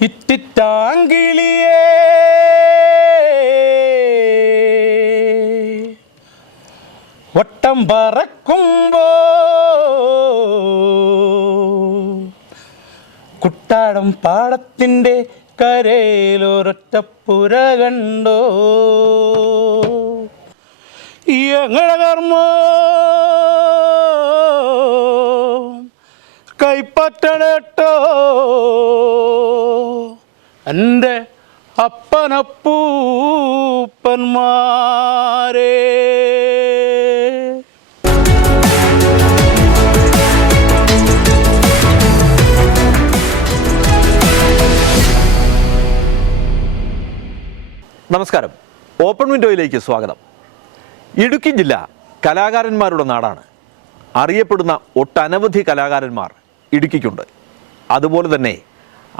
ഇറ്റിറ്റാങ്കിളിയേ വട്ടം പറക്കുമ്പോ കുട്ടാടം പാടത്തിന്റെ കരയിലൊരൊറ്റപ്പുര കണ്ടോ? ഞങ്ങളുടെ കർമ്മോ? കൈപ്പറ്റണട്ടോ? എന്റെ അപ്പനപ്പൂപ്പന്മാരേ. നമസ്കാരം. ഓപ്പൺ വിൻഡോയിലേക്ക് സ്വാഗതം. ഇടുക്കി ജില്ല കലാകാരന്മാരുടെ നാടാണ്. അറിയപ്പെടുന്ന ഒട്ടനവധി കലാകാരന്മാർ ഇടുക്കിക്കുണ്ട്. അതുപോലെ തന്നെ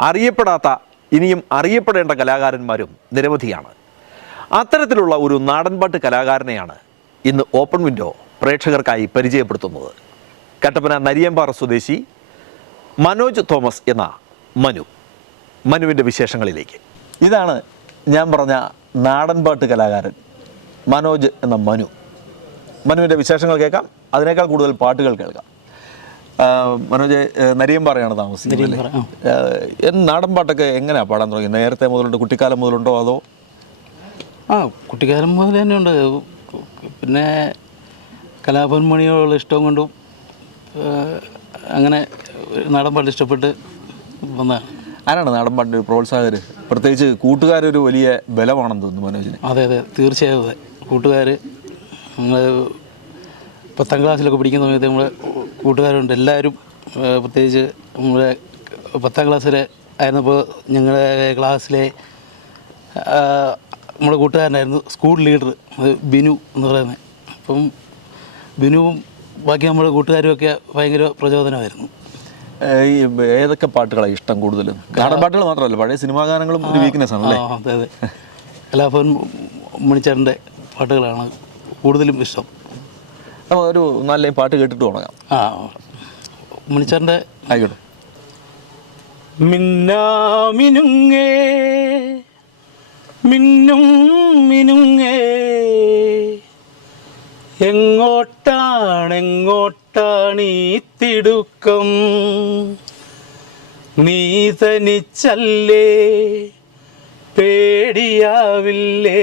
അറിയപ്പെടാത്ത ഇനിയും അറിയപ്പെടേണ്ട കലാകാരന്മാരും നിരവധിയാണ്. അത്തരത്തിലുള്ള ഒരു നാടൻപാട്ട് കലാകാരനെയാണ് ഇന്ന് ഓപ്പൺ വിൻഡോ പ്രേക്ഷകർക്കായി പരിചയപ്പെടുത്തുന്നത്. കട്ടപ്പന നരിയമ്പാറ സ്വദേശി മനോജ് തോമസ് എന്ന മനു. മനുവിന്റെ വിശേഷങ്ങളിലേക്ക്. ഇതാണ് ഞാൻ പറഞ്ഞ നാടൻപാട്ട് കലാകാരൻ മനോജ് എന്ന മനു. മനുവിന്റെ വിശേഷങ്ങൾ കേൾക്കാം. അതിനേക്കാൾ കൂടുതൽ പാട്ടുകൾ കേൾക്കാം. മനോജ് നരിയമ്പാറയാണ് താമസിക്കുന്നത് നാടൻ പാട്ടൊക്കെ എങ്ങനെയാണ് പാടാൻ തുടങ്ങി? നേരത്തെ മുതലുണ്ട് കുട്ടിക്കാലം മുതലുണ്ടോ അതോ? ആ കുട്ടിക്കാലം മുതൽ തന്നെ ഉണ്ട് പിന്നെ കലാഭവൻ മണിയോടുള്ള ഇഷ്ടം കൊണ്ടും അങ്ങനെ നാടൻ പാട്ട് ഇഷ്ടപ്പെട്ട് വന്നതാണ് ആരാണ് നാടൻപാട്ടിന്റെ ഒരു പ്രോത്സാഹകർ പ്രത്യേകിച്ച് കൂട്ടുകാരൊരു വലിയ ബലമാണെന്ന് തോന്നുന്നു മനോജിന്. അതെ അതെ തീർച്ചയായും അതെ. കൂട്ടുകാർ ഞങ്ങൾ പത്താം ക്ലാസ്സിലൊക്കെ പഠിക്കുന്ന സമയത്ത് നമ്മുടെ കൂട്ടുകാരുണ്ട്. എല്ലാവരും പ്രത്യേകിച്ച് നമ്മുടെ പത്താം ക്ലാസ്സിൽ ആയിരുന്നപ്പോൾ ഞങ്ങളുടെ ക്ലാസ്സിലെ നമ്മുടെ കൂട്ടുകാരനായിരുന്നു സ്കൂൾ ലീഡർ ബിനു എന്ന് പറയുന്നത്. അപ്പം ബിനുവും ബാക്കി നമ്മുടെ കൂട്ടുകാരും ഒക്കെ ഭയങ്കര പ്രചോദനമായിരുന്നു. ഈ ഏതൊക്കെ പാട്ടുകളാണ് ഇഷ്ടം കൂടുതലും? നാടൻ പാട്ടുകൾ മാത്രമല്ല പഴയ സിനിമാ ഗാനങ്ങളും ഒരു വീക്ക്നെസ് ആണ് അതെ അതെ. കലാഭവൻ മണിച്ചേറിന്റെ പാട്ടുകളാണ് കൂടുതലും ഇഷ്ടം. ഒരു നല്ല പാട്ട് കേട്ടിട്ട് തുടങ്ങാം ആ ആയിക്കോട്ടെ. മിന്നാമിനുങ്ങേ മിന്നും മിനുങ്ങേ എങ്ങോട്ടാണെങ്ങോട്ടാണ് ഈ തിടുക്കം? നീ തനിച്ചല്ലേ പേടിയാവില്ലേ?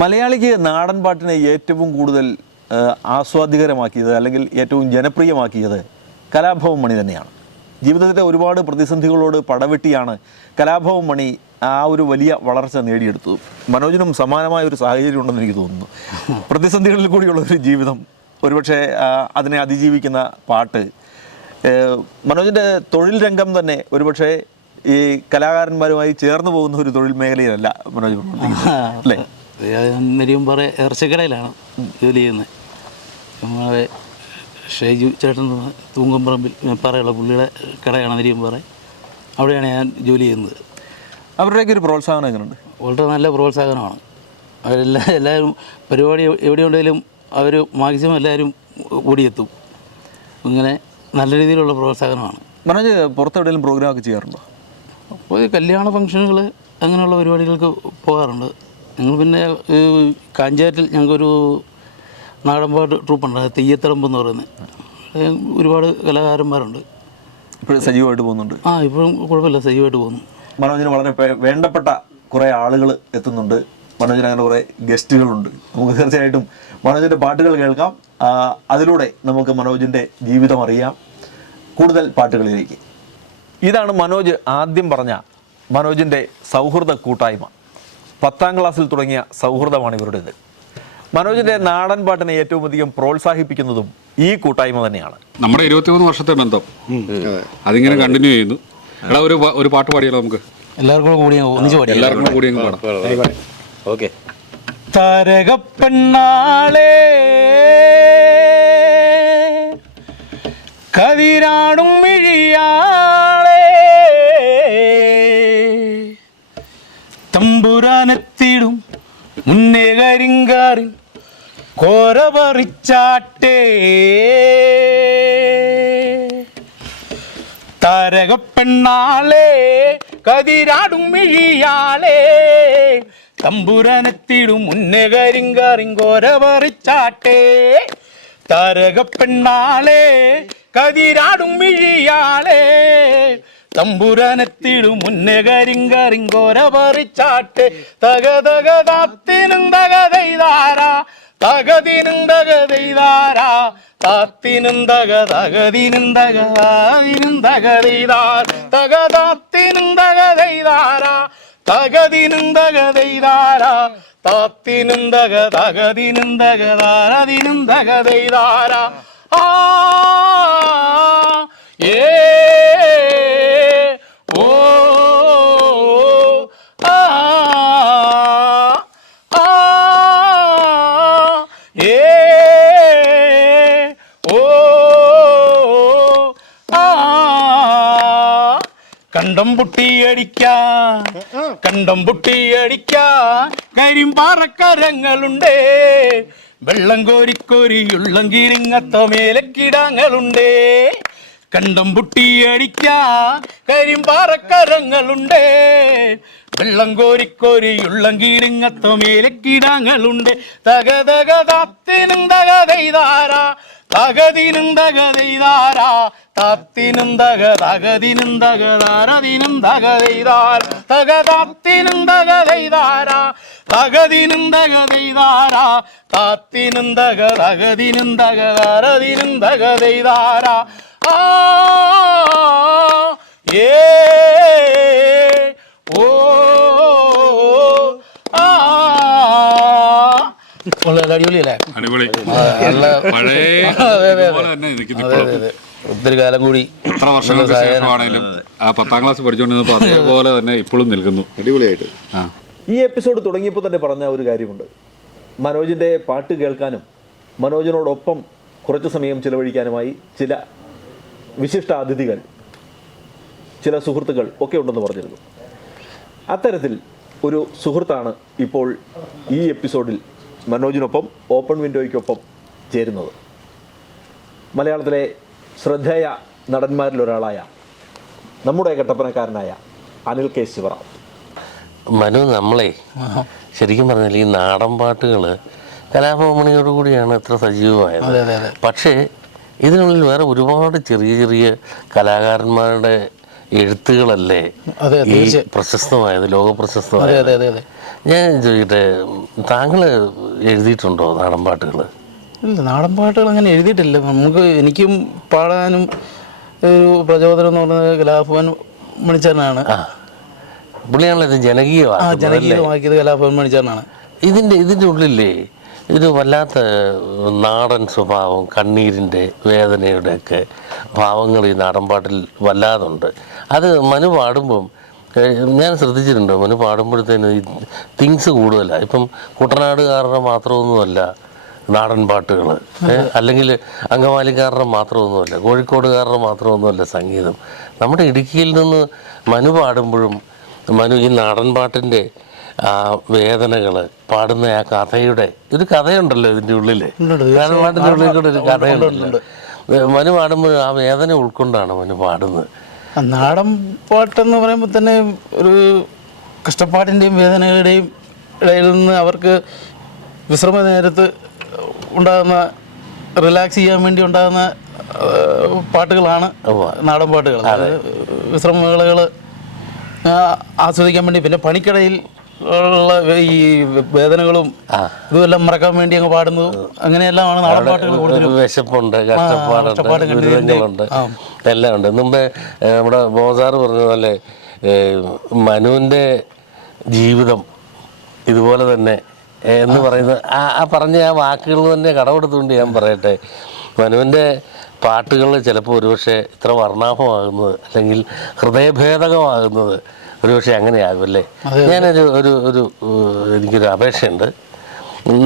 മലയാളിക്ക് നാടൻ പാട്ടിനെ ഏറ്റവും കൂടുതൽ ആസ്വാദികരമാക്കിയത് അല്ലെങ്കിൽ ഏറ്റവും ജനപ്രിയമാക്കിയത് കലാഭവൻ മണി തന്നെയാണ്. ജീവിതത്തിലെ ഒരുപാട് പ്രതിസന്ധികളോട് പടവെട്ടിയാണ് കലാഭവൻ മണി ആ ഒരു വലിയ വളർച്ച നേടിയെടുത്തത്. മനോജിനും സമാനമായ ഒരു സാഹചര്യം ഉണ്ടെന്ന് എനിക്ക് തോന്നുന്നു. പ്രതിസന്ധികളിൽ കൂടിയുള്ള ഒരു ജീവിതം ഒരുപക്ഷെ അതിനെ അതിജീവിക്കുന്ന പാട്ട്. മനോജിന്റെ തൊഴിൽ രംഗം തന്നെ ഒരുപക്ഷെ ഈ കലാകാരന്മാരുമായി ചേർന്ന് പോകുന്ന ഒരു തൊഴിൽ മേഖലയിലല്ല മനോജ് അല്ലേ? നെരിയും പറ ഇറച്ചിക്കടയിലാണ് ജോലി ചെയ്യുന്നത് നമ്മളെ ഷേജു ചേട്ടൻ തൂങ്കമ്പറമ്പിൽ പറയുള്ള പുള്ളിയുടെ കടയാണ് നെരിയമ്പാറ പറ. അവിടെയാണ് ഞാൻ ജോലി ചെയ്യുന്നത്. അവരുടെയൊക്കെ ഒരു പ്രോത്സാഹനം എങ്ങനെയുണ്ട് വളരെ നല്ല പ്രോത്സാഹനമാണ്. അവരെല്ലാ എല്ലാവരും പരിപാടി എവിടെ ഉണ്ടെങ്കിലും അവർ മാക്സിമം എല്ലാവരും ഓടിയെത്തും. ഇങ്ങനെ നല്ല രീതിയിലുള്ള പ്രോത്സാഹനമാണ്. മനോജ് പുറത്തെവിടെയെങ്കിലും പ്രോഗ്രാം ഒക്കെ ചെയ്യാറുണ്ടോ? അപ്പോൾ കല്യാണ ഫംഗ്ഷനുകൾ അങ്ങനെയുള്ള പരിപാടികൾക്ക് പോകാറുണ്ട്. ഞങ്ങൾ പിന്നെ കാഞ്ചാറ്റിൽ ഞങ്ങൾക്കൊരു നാടൻപാട്ട് ട്രൂപ്പുണ്ട് തെയ്യത്തിളമ്പ് എന്ന് പറയുന്നത്. ഒരുപാട് കലാകാരന്മാരുണ്ട്. ഇപ്പോഴും സജീവമായിട്ട് പോകുന്നുണ്ട്. ആ ഇപ്പോഴും കുഴപ്പമില്ല സജീവമായിട്ട് പോകുന്നു. മനോജിന് വളരെ വേണ്ടപ്പെട്ട കുറേ ആളുകൾ എത്തുന്നുണ്ട്. മനോജിന് അങ്ങനെ കുറേ ഗസ്റ്റുകളുണ്ട്. നമുക്ക് തീർച്ചയായിട്ടും മനോജിന്റെ പാട്ടുകൾ കേൾക്കാം. അതിലൂടെ നമുക്ക് മനോജിന്റെ ജീവിതം അറിയാം. കൂടുതൽ പാട്ടുകളിലേക്ക്. ഇതാണ് മനോജ് ആദ്യം പറഞ്ഞ മനോജിന്റെ സൗഹൃദ കൂട്ടായ്മ. പത്താം ക്ലാസ്സിൽ തുടങ്ങിയ സൗഹൃദമാണ് ഇവരുടേത്. മനോജിന്റെ നാടൻ പാട്ടിനെ ഏറ്റവും അധികം പ്രോത്സാഹിപ്പിക്കുന്നതും ഈ കൂട്ടായ്മ തന്നെയാണ്. നമ്മുടെ ഇരുപത്തിമൂന്ന് വർഷത്തെ ബന്ധം. അതിങ്ങനെ കണ്ടിന്യൂ ചെയ്യുന്നു. എടാ ഒരു ഒരു പാട്ട് പാടിയാലോ നമുക്ക്? എല്ലാവർക്കും കൂടി അങ്ങ് ഒന്നിച്ച് പാടി എല്ലാവർക്കും കൂടി അങ്ങ് പാടാം. ഓക്കെ. തരകപ്പെണ്ണാളേ കതിരാടും മിഴിയാളേ തമ്പുരാനെത്തിടും മുന്നേ കരിങ്കാറിൻ കോര പറിച്ചാട്ടേ. താരകപ്പെണ്ണാളേ കതിരാടും മിഴിയാളേ. തമ്പുരാനെത്തിടും മുന്നേ കരിങ്കാറിങ്കോര പറിച്ചാട്ടേ. താരകപ്പെണ്ണാളേ കതിരാടും മിഴിയാളേ. തമ്പുരാനെത്തിടും മുന്നേ കരിങ്കാറിങ്കോര പറിച്ചാട്ടെ. തകതകതാത്തിനും തകതൈതാരാ തകതിനും തകതൈതാരാ താത്തിനും തക തകതിനും തകതിനും തകതെയ്താർ. തകതാത്തിനും തകതെയ്താരാ? തകതിനും തകതെയ്താരാ? താത്തിനും തക തകതിനും തകതാരതിനും തകതെയ്താരാ? ആ ഏ കണ്ടം പുട്ടിയടിക്ക കണ്ടം പുട്ടിയടിക്ക കരിമ്പാറക്കരങ്ങളുണ്ട് വെള്ളം കോരിക്കോരിയുള്ളം കിരിങ്ങത്ത മേലക്കിടാങ്ങളുണ്ടേ. കണ്ടം പുട്ടിയടിക്ക കരിമ്പാറക്കരങ്ങളുണ്ടേ വെള്ളം കോരിക്കോരിയുള്ളം കിരിങ്ങത്ത മേലക്കിടാങ്ങളുണ്ട് തകതകതാത്തിനും തകതൈതാരാ തകതിനും തകതൈതാരാ താത്തിനും തക തകതിനും തകതാരതിനും തകതൈതാര തകതാത്തിനും തകതൈതാരാ തകതിനും തകതൈതാരാ താത്തിനും തക തകതിനും തകതാരതിനും തകതൈതാരാ ആ ഏ അടിപൊളിയല്ലേ? അടിപൊളി. നല്ല പഴയ. ഇതുപോലെ തന്നെ നിൽക്കുന്നു ഇപ്പോഴും. അതെ ഒത്തിരി കാലം കൂടി എത്ര വർഷങ്ങൾക്ക് ശേഷമാണെങ്കിലും ആ പത്താം ക്ലാസ് പഠിച്ചുകൊണ്ടിരുന്നപ്പോൾ അതേപോലെ തന്നെ ഇപ്പോഴും നിൽക്കുന്നു. അടിപൊളിയായിട്ട്. ആ. ഈ എപ്പിസോഡ് തുടങ്ങിയപ്പോൾ തന്നെ പറഞ്ഞ ഒരു കാര്യമുണ്ട്. മനോജിന്റെ പാട്ട് കേൾക്കാനും മനോജിനോടൊപ്പം കുറച്ച് സമയം ചിലവഴിക്കാനുമായി ചില വിശിഷ്ട അതിഥികൾ ചില സുഹൃത്തുക്കൾ ഒക്കെ ഉണ്ടെന്ന് പറഞ്ഞിരുന്നു. അത്തരത്തിൽ ഒരു സുഹൃത്താണ് ഇപ്പോൾ ഈ എപ്പിസോഡിൽ മനോജിനൊപ്പം ഓപ്പൺ വിൻഡോയ്ക്കൊപ്പം ചേരുന്നത്. മലയാളത്തിലെ ശ്രദ്ധേയ നടന്മാരിലൊരാളായ നമ്മുടെ കട്ടപ്പനക്കാരനായ അനിൽ കെ ശിവറാം. മനു നമ്മളെ ശരിക്കും പറഞ്ഞാൽ ഈ നാടൻ പാട്ടുകൾ കലാഭവമണിയോട് കൂടിയാണ് ഇത്ര സജീവമായത്. പക്ഷേ ഇതിനുള്ളിൽ വേറെ ഒരുപാട് ചെറിയ ചെറിയ കലാകാരന്മാരുടെ എഴുത്തുകളല്ലേ ഈ പ്രശസ്തമായത് ലോക പ്രശസ്തമായത്? അതെ ഞാൻ ചോദിക്കട്ടെ താങ്കൾ എഴുതിയിട്ടുണ്ടോ നാടൻ പാട്ടുകൾ ഇല്ല നാടൻ പാട്ടുകൾ അങ്ങനെ എഴുതിയിട്ടില്ല. നമുക്ക് എനിക്കും പാടാനും ഒരു പ്രചോദനം എന്ന് പറയുന്നത് കലാഭവൻ മണിച്ചേരനാണ് പുള്ളിയാണല്ലോ അല്ലേ? ജനകീയമാക്കിയത് കലാഭവൻ മണിച്ചേരനാണ് ഇതിന്റെ ഇതിന്റെ ഉള്ളില്ലേ ഇത് വല്ലാത്ത നാടൻ സ്വഭാവം കണ്ണീരിന്റെ വേദനയുടെയൊക്കെ ഭാവങ്ങൾ ഈ നാടൻ പാട്ടിൽ വല്ലാതുണ്ട്. അത് മനു പാടുമ്പം ഞാൻ ശ്രദ്ധിച്ചിട്ടുണ്ട് മനു പാടുമ്പോഴത്തേന് ഈ തിങ്സ് കൂടുതലാണ് ഇപ്പം കുട്ടനാടുകാരുടെ മാത്രമൊന്നുമല്ല നാടൻ പാട്ടുകൾ അല്ലെങ്കിൽ അങ്കമാലിക്കാരുടെ മാത്രമൊന്നുമല്ല കോഴിക്കോടുകാരുടെ മാത്രമൊന്നുമല്ല സംഗീതം. നമ്മുടെ ഇടുക്കിയിൽ നിന്ന് മനു പാടുമ്പോഴും മനു ഈ നാടൻ പാട്ടിന്റെ ആ വേദനകൾ പാടുന്ന ആ കഥയുടെ ഒരു കഥയുണ്ടല്ലോ ഇതിന്റെ ഉള്ളിൽ നാടൻ പാട്ടിന്റെ ഉള്ളിൽ കൂടെ ഒരു കഥയുണ്ടല്ലോ. മനു പാടുമ്പോൾ ആ വേദന ഉൾക്കൊണ്ടാണ് മനു പാടുന്നത്. നാടൻ പാട്ടെന്ന് പറയുമ്പോൾ തന്നെ ഒരു കഷ്ടപ്പാടിന്റെയും വേദനകളുടെയും ഇടയിൽ നിന്ന് അവർക്ക് വിശ്രമ നേരത്ത് ഉണ്ടാകുന്ന റിലാക്സ് ചെയ്യാൻ വേണ്ടി ഉണ്ടാകുന്ന പാട്ടുകളാണ് നാടൻ പാട്ടുകൾ. വിശ്രമവേളകൾ ആസ്വദിക്കാൻ വേണ്ടി. പിന്നെ പണിക്കിടയിൽ ഉള്ള ഈ വേദനകളും ഇതുമെല്ലാം മറക്കാൻ വേണ്ടി അങ്ങ് പാടുന്നത് അങ്ങനെയെല്ലാമാണ് നാടൻ പാട്ടുകൾ കൂടുതലും. വിശപ്പുണ്ട് കഷ്ടപ്പാടുണ്ട് ദുരിതങ്ങളുണ്ട്. എല്ലാം ഉണ്ട്. മുമ്പേ നമ്മുടെ ബോസാറ് പറഞ്ഞ പോലെ മനുവിന്റെ ജീവിതം ഇതുപോലെ തന്നെ എന്ന് പറയുന്നത് ആ ആ പറഞ്ഞ ആ വാക്കുകൾ തന്നെ കടമെടുത്തുകൊണ്ട് ഞാൻ പറയട്ടെ. മനുവിന്റെ പാട്ടുകൾ ചിലപ്പോൾ ഒരുപക്ഷെ ഇത്ര വർണാഭമാകുന്നത് അല്ലെങ്കിൽ ഹൃദയഭേദകമാകുന്നത് ഒരുപക്ഷെ അങ്ങനെയാകും അല്ലേ? ഞാനൊരു ഒരു ഒരു എനിക്കൊരു അപേക്ഷയുണ്ട്.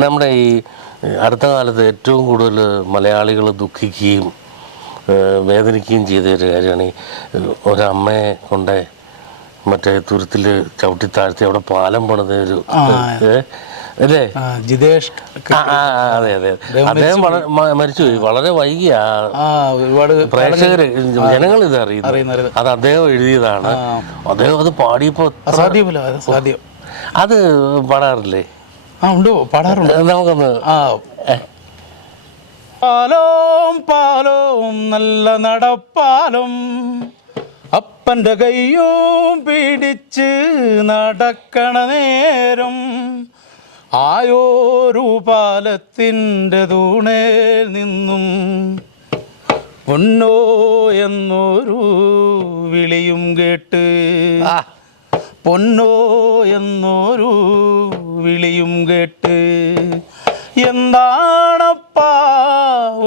നമ്മുടെ ഈ അടുത്ത കാലത്ത് ഏറ്റവും കൂടുതൽ മലയാളികൾ ദുഃഖിക്കുകയും വേദനിക്കുകയും ചെയ്ത ഒരു കാര്യമാണ് ഈ ഒരമ്മയെ കൊണ്ട് മറ്റേ തുരുത്തിൽ ചവിട്ടി താഴ്ത്തി അവിടെ പാലം പണിത ഒരു അല്ലേ? ജിതേഷ് അതെ അതെ അദ്ദേഹം മരിച്ചു വളരെ വൈകിയ ഒരുപാട് പ്രേക്ഷകര് ജനങ്ങൾ ഇത് അറിയുന്നു അറിയുന്നത്. അത് അദ്ദേഹം എഴുതിയതാണ്. അദ്ദേഹം അത് പാടിയപ്പോ സാധ്യമല്ല അത് സാധ്യം അത് പാടാറില്ലേ? ആ ഉണ്ട് പാടാറുണ്ട്. നമുക്കൊന്ന് ആ. പാലോം പാലോം നല്ല നടപ്പാലും. അപ്പന്റെ കയ്യും പിടിച്ച് നടക്കണ നേരം ആയോരു പാലത്തിന്റെ തൂണേൽ നിന്നും പൊന്നോ എന്നൊരു വിളിയും കേട്ട് പൊന്നോ എന്നൊരു വിളിയും കേട്ട് എന്താണപ്പാ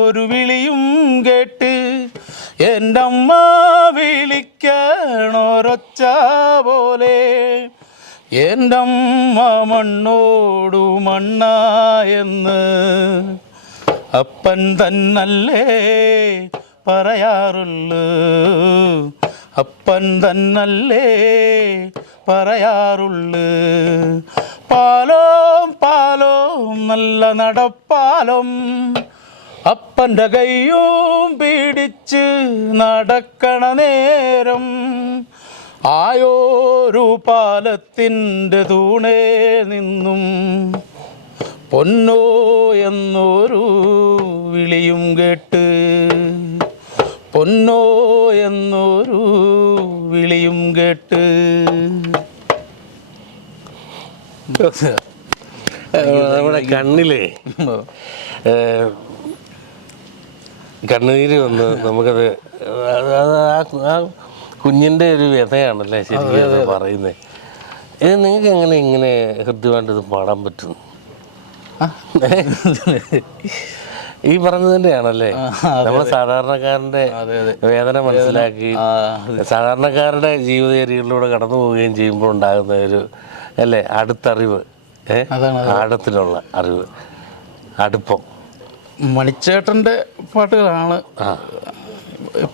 ഒരു വിളിയും കേട്ട് എന്റെ അമ്മ വിളിക്കണൊരൊച്ച പോലെ എന്റെ അമ്മ മണ്ണോടു മണ്ണായെന്ന് അപ്പൻ തന്നല്ലേ പറയാറുള്ളൂ. അപ്പൻ തന്നല്ലേ പറയാറുള്ളൂ. പാലോം പാലോം നല്ല നടപ്പാലം അപ്പന്റെ കയ്യും പിടിച്ച് നടക്കണ നേരം ആയോരു പാലത്തിന്റെ തൂണേ നിന്നും പൊന്നോ എന്നൊരു വിളിയും കേട്ട് പൊന്നോ എന്നൊരു വിളിയും കേട്ട് നമ്മുടെ കണ്ണിലെ കണ്ണുനീര് വന്ന് നമുക്കത് ആ കുഞ്ഞിന്റെ ഒരു വ്യഥയാണല്ലേ ശരിക്കും അത് പറയുന്നത് ഇത് നിങ്ങൾക്ക് എങ്ങനെ ഇങ്ങനെ ഹൃദ്യമായിട്ട് ഇത് പാടാൻ പറ്റുന്നു ഈ പറഞ്ഞതിന്റെ ആണല്ലേ നമ്മൾ സാധാരണക്കാരന്റെ വേദന മനസ്സിലാക്കി സാധാരണക്കാരുടെ ജീവിതചര്യകളിലൂടെ കടന്നു പോവുകയും ചെയ്യുമ്പോൾ ഉണ്ടാകുന്ന ഒരു അല്ലേ അടുത്തറിവ് ആടത്തിലുള്ള ആഴത്തിലുള്ള അറിവ്. അടുപ്പം. മണിച്ചേട്ടന്റെ പാട്ടുകളാണ്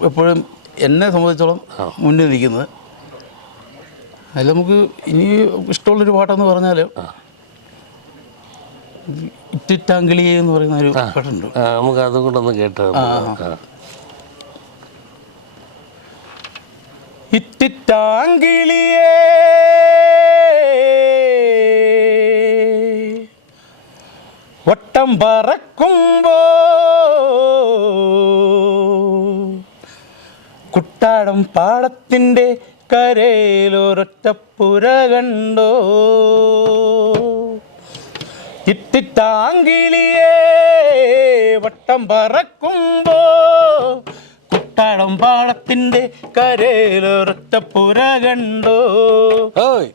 എപ്പോഴും എന്നെ സംബന്ധിച്ചോളം മുന്നിൽ നിൽക്കുന്നത്. അതിൽ നമുക്ക് ഇനി ഇഷ്ടമുള്ളൊരു പാട്ടെന്ന് പറഞ്ഞാൽ ഇറ്റിറ്റാങ്കിളി എന്ന് പറയുന്ന ഒരു പാട്ടുണ്ട്. നമുക്ക് അതും കൂടെ ഒന്ന് കേട്ട്. ഇറ്റിറ്റാങ്കിളിയേ. വട്ടം പറക്കുമ്പോ കുട്ടാടം പാടത്തിന്റെ കരയിലൊരൊറ്റപ്പുര കണ്ടോ? ഇട്ടിട്ടാങ്കിളിയേ വട്ടം പറക്കുമ്പോ കുട്ടാടം പാടത്തിന്റെ കരയിലൊരൊറ്റപ്പുര കണ്ടോ?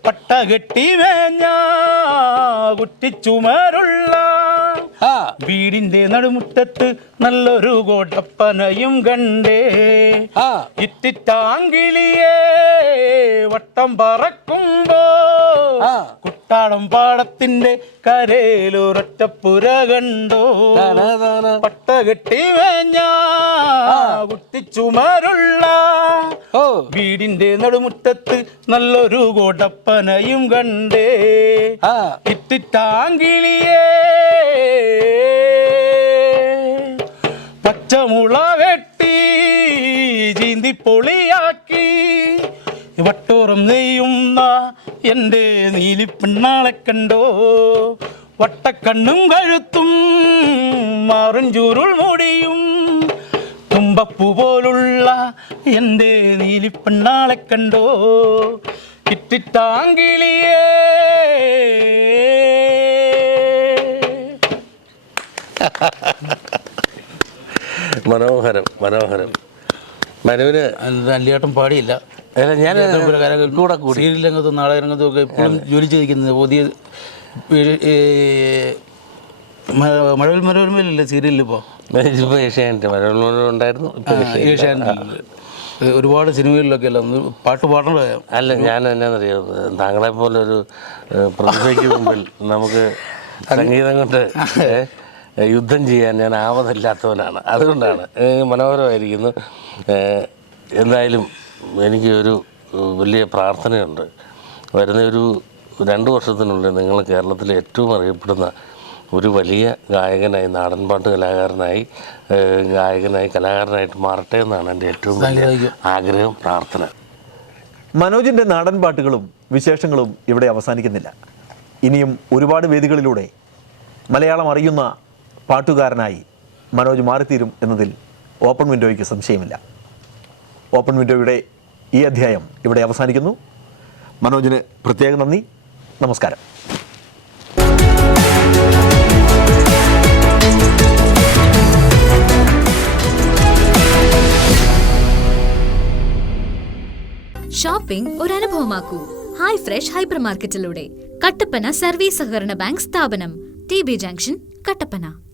പട്ട കെട്ടി വേഞ്ഞ കുറ്റിച്ചുമരുള്ള വീടിന്റെ നടുമുറ്റത്ത് നല്ലൊരു കോട്ടപ്പനയും കണ്ടേ. ആ. വട്ടം പറക്കുമ്പോ. കുട്ടാടം പാടത്തിന്റെ കരയിലൊരൊറ്റപ്പുര കണ്ടോ. പട്ട കെട്ടി വേഞ്ഞ കുട്ടിച്ചുമരുള്ള വീടിന്റെ നടുമുറ്റത്ത് നല്ലൊരു കോട്ടപ്പനയും കണ്ടേ. ആ. പച്ചമുള വെട്ടി ചീന്തി പൊളിയാക്കി. വട്ടോറം നെയ്യുന്ന എന്റെ നീലിപ്പെണ്ണാളെ കണ്ടോ? വട്ടക്കണ്ണും കഴുത്തും മാറും ചുരുൾ മുടിയും. തുമ്പപ്പൂ പോലുള്ള എന്റെ നീലിപ്പെണ്ണാളെ കണ്ടോ? ഇറ്റിട്ടാങ്കിളിയേ മനോഹരം മനോഹരം. മനുവിന് അല്ലിയാട്ടം പാടിയില്ല. ഞാൻ കൂടെ കൂടി സീരിയൽ രംഗത്തും നാടക രംഗത്തും ഒക്കെ ഇപ്പോഴും ജോലി ചെയ്തിരിക്കുന്നത് പുതിയ മഴവിൽ മനോരമയിലല്ലേ സീരിയലിൽ ഇപ്പോൾ ഇപ്പോൾ ഏഷ്യാനെറ്റ് മനോരമ ഉണ്ടായിരുന്നു ഏഷ്യാനെറ്റ്. ഒരുപാട് സിനിമകളിലൊക്കെ അല്ല പാട്ട് പാടണോ അല്ല ഞാൻ എന്നാന്നറിയാം? താങ്കളെ പോലെ ഒരു പ്രതിഭയ്ക്ക് മുമ്പിൽ നമുക്ക് സംഗീതം കൊണ്ട് യുദ്ധം ചെയ്യാൻ ഞാൻ ആവതില്ലാത്തവനാണ്. അതുകൊണ്ടാണ്. മനോഹരമായിരിക്കുന്നു. എന്തായാലും എനിക്ക് ഒരു വലിയ പ്രാർത്ഥനയുണ്ട്. വരുന്ന ഒരു രണ്ട് വർഷത്തിനുള്ളിൽ നിങ്ങൾ കേരളത്തിലെ ഏറ്റവും അറിയപ്പെടുന്ന ഒരു വലിയ ഗായകനായി നാടൻപാട്ട് കലാകാരനായി ഗായകനായി കലാകാരനായിട്ട് മാറട്ടെ എന്നാണ് എന്റെ ഏറ്റവും വലിയ ആഗ്രഹം പ്രാർത്ഥന. മനോജിന്റെ നാടൻ പാട്ടുകളും വിശേഷങ്ങളും ഇവിടെ അവസാനിക്കുന്നില്ല. ഇനിയും ഒരുപാട് വേദികളിലൂടെ മലയാളം അറിയുന്ന പാട്ടുകാരനായി മനോജ് മാറിത്തീരും എന്നതിൽ ഓപ്പൺ വിൻഡോയ്ക്ക് സംശയമില്ല. ഓപ്പൺ വിൻഡോയുടെ ഈ അധ്യായം ഇവിടെ അവസാനിക്കുന്നു. മനോജിന് പ്രത്യേക നന്ദി. നമസ്കാരം. ഷോപ്പിംഗ് ഒരു അനുഭവമാക്കൂ ഹൈ ഫ്രഷ് ഹൈപ്പർ മാർക്കറ്റിലൂടെ കട്ടപ്പന സർവീസ് സഹകരണ ബാങ്ക് സ്ഥാപനം. T B junction Kattappana.